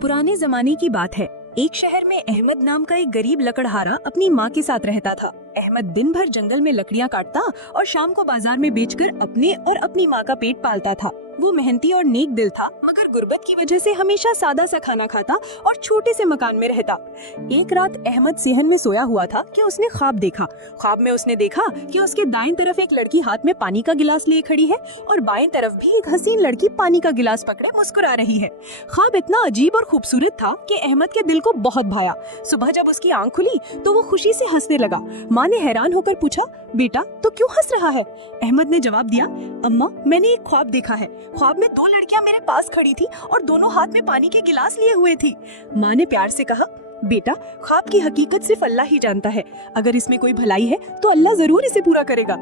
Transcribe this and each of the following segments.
पुराने जमाने की बात है। एक शहर में अहमद नाम का एक गरीब लकड़हारा अपनी माँ के साथ रहता था। अहमद दिन भर जंगल में लकड़ियाँ काटता और शाम को बाजार में बेचकर अपने और अपनी माँ का पेट पालता था। वो मेहनती और नेक दिल था, मगर गुर्बत की वजह से हमेशा सादा सा खाना खाता और छोटे से मकान में रहता। एक रात अहमद सेहन में सोया हुआ था कि उसने ख्वाब देखा। ख्वाब में उसने देखा कि उसके दाएं तरफ एक लड़की हाथ में पानी का गिलास लिए खड़ी है और बाएं तरफ भी एक हसीन लड़की पानी का गिलास पकड़े मुस्कुरा रही है। ख्वाब इतना अजीब और खूबसूरत था कि अहमद के दिल को बहुत भाया। सुबह जब उसकी आंख खुली तो वो खुशी से हंसने लगा। माँ ने हैरान होकर पूछा, बेटा तो क्यों हंस रहा है? अहमद ने जवाब दिया, अम्मा मैंने एक ख्वाब देखा है। ख्वाब में दो लड़कियां मेरे पास खड़ी थी और दोनों हाथ में पानी के गिलास लिए हुए थी। माँ ने प्यार से कहा, बेटा ख्वाब की हकीकत सिर्फ अल्लाह ही जानता है। अगर इसमें कोई भलाई है तो अल्लाह जरूर इसे पूरा करेगा।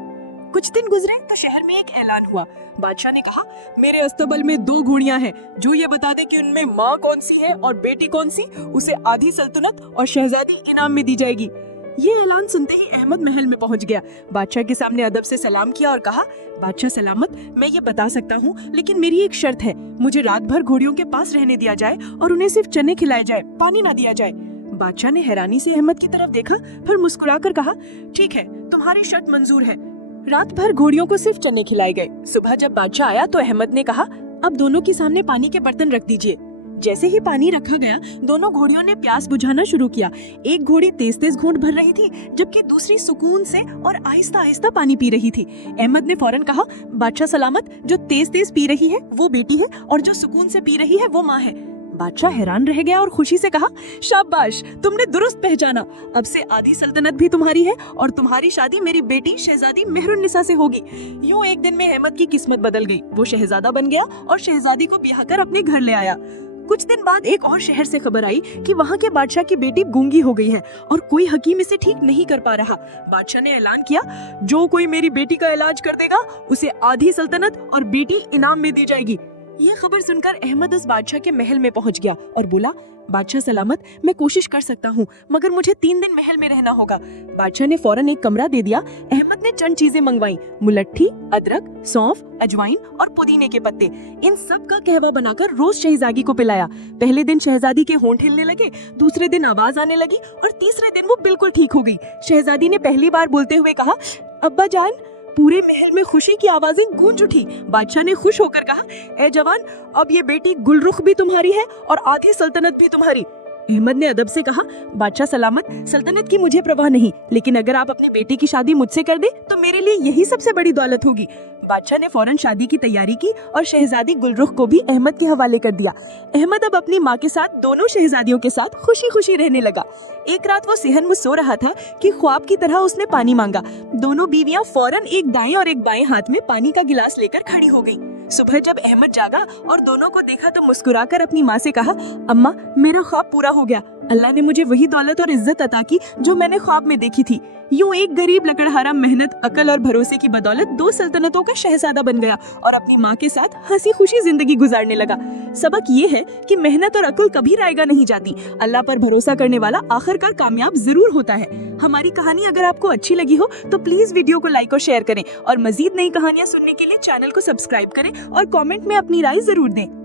कुछ दिन गुजरे तो शहर में एक ऐलान हुआ। बादशाह ने कहा, मेरे अस्तबल में 2 घोड़ियां हैं। जो ये बता दे कि उनमें माँ कौन सी है और बेटी कौन सी, उसे आधी सल्तनत और शहजादी इनाम में दी जाएगी। ये ऐलान सुनते ही अहमद महल में पहुंच गया। बादशाह के सामने अदब से सलाम किया और कहा, बादशाह सलामत, मैं ये बता सकता हूँ, लेकिन मेरी एक शर्त है। मुझे रात भर घोड़ियों के पास रहने दिया जाए और उन्हें सिर्फ चने खिलाए जाए, पानी ना दिया जाए। बादशाह ने हैरानी से अहमद की तरफ देखा, फिर मुस्कुराकर कहा, ठीक है, तुम्हारी शर्त मंजूर है। रात भर घोड़ियों को सिर्फ चने खिलाए गए। सुबह जब बादशाह आया तो अहमद ने कहा, अब दोनों के सामने पानी के बर्तन रख दीजिए। जैसे ही पानी रखा गया, दोनों घोड़ियों ने प्यास बुझाना शुरू किया। एक घोड़ी तेज तेज घूंट भर रही थी, जबकि दूसरी सुकून से और आहिस्ता आहिस्ता पानी पी रही थी। अहमद ने फौरन कहा, बादशाह सलामत, जो तेज तेज पी रही है वो बेटी है और जो सुकून से पी रही है वो माँ है। बादशाह हैरान रह गया और खुशी से कहा, शाबाश, तुमने दुरुस्त पहचाना। अब से आधी सल्तनत भी तुम्हारी है और तुम्हारी शादी मेरी बेटी शहजादी मेहरुन्निसा से होगी। यूं एक दिन में अहमद की किस्मत बदल गई। वो शहजादा बन गया और शहजादी को ब्याह कर अपने घर ले आया। कुछ दिन बाद एक और शहर से खबर आई कि वहाँ के बादशाह की बेटी गूंगी हो गई है और कोई हकीम इसे ठीक नहीं कर पा रहा। बादशाह ने ऐलान किया, जो कोई मेरी बेटी का इलाज कर देगा उसे आधी सल्तनत और बेटी इनाम में दी जाएगी। ये खबर सुनकर अहमद उस बादशाह के महल में पहुंच गया और बोला, बादशाह सलामत, मैं कोशिश कर सकता हूँ, मगर मुझे 3 दिन महल में रहना होगा। बादशाह ने फौरन एक कमरा दे दिया। अहमद ने चंद चीजें मंगवाई, मुलट्ठी, अदरक, सौंफ, अजवाइन और पुदीने के पत्ते। इन सब का कहवा बनाकर रोज शहजादी को पिलाया। पहले दिन शहजादी के होंठ हिलने लगे, दूसरे दिन आवाज आने लगी और तीसरे दिन वो बिल्कुल ठीक हो गई। शहजादी ने पहली बार बोलते हुए कहा, अब्बा जान। पूरे महल में खुशी की आवाजें गूंज उठी। बादशाह ने खुश होकर कहा, ए जवान, अब ये बेटी गुलरुख भी तुम्हारी है और आधी सल्तनत भी तुम्हारी। अहमद ने अदब से कहा, बादशाह सलामत, सल्तनत की मुझे परवाह नहीं, लेकिन अगर आप अपनी बेटी की शादी मुझसे कर दे तो मेरे लिए यही सबसे बड़ी दौलत होगी। बादशाह ने फौरन शादी की तैयारी की और शहजादी गुलरुख को भी अहमद के हवाले कर दिया। अहमद अब अपनी माँ के साथ दोनों शहजादियों के साथ खुशी खुशी रहने लगा। एक रात वो सेहन में सो रहा था कि ख्वाब की तरह उसने पानी मांगा। दोनों बीवियां फौरन एक दाएं और एक बाएं हाथ में पानी का गिलास लेकर खड़ी हो गईं। सुबह जब अहमद जागा और दोनों को देखा तो मुस्कुराकर अपनी माँ से कहा, अम्मा मेरा ख्वाब पूरा हो गया। अल्लाह ने मुझे वही दौलत और इज्जत अता की जो मैंने ख्वाब में देखी थी। यूं एक गरीब लकड़हारा मेहनत, अकल और भरोसे की बदौलत 2 सल्तनतों का शहजादा बन गया और अपनी माँ के साथ हंसी खुशी जिंदगी गुजारने लगा। सबक ये है कि मेहनत और अकल कभी रायगा नहीं जाती। अल्लाह पर भरोसा करने वाला आखिरकार कामयाब जरूर होता है। हमारी कहानी अगर आपको अच्छी लगी हो तो प्लीज वीडियो को लाइक और शेयर करें और मजीद नई कहानियाँ सुनने के लिए चैनल को सब्सक्राइब करें और कॉमेंट में अपनी राय जरूर दें।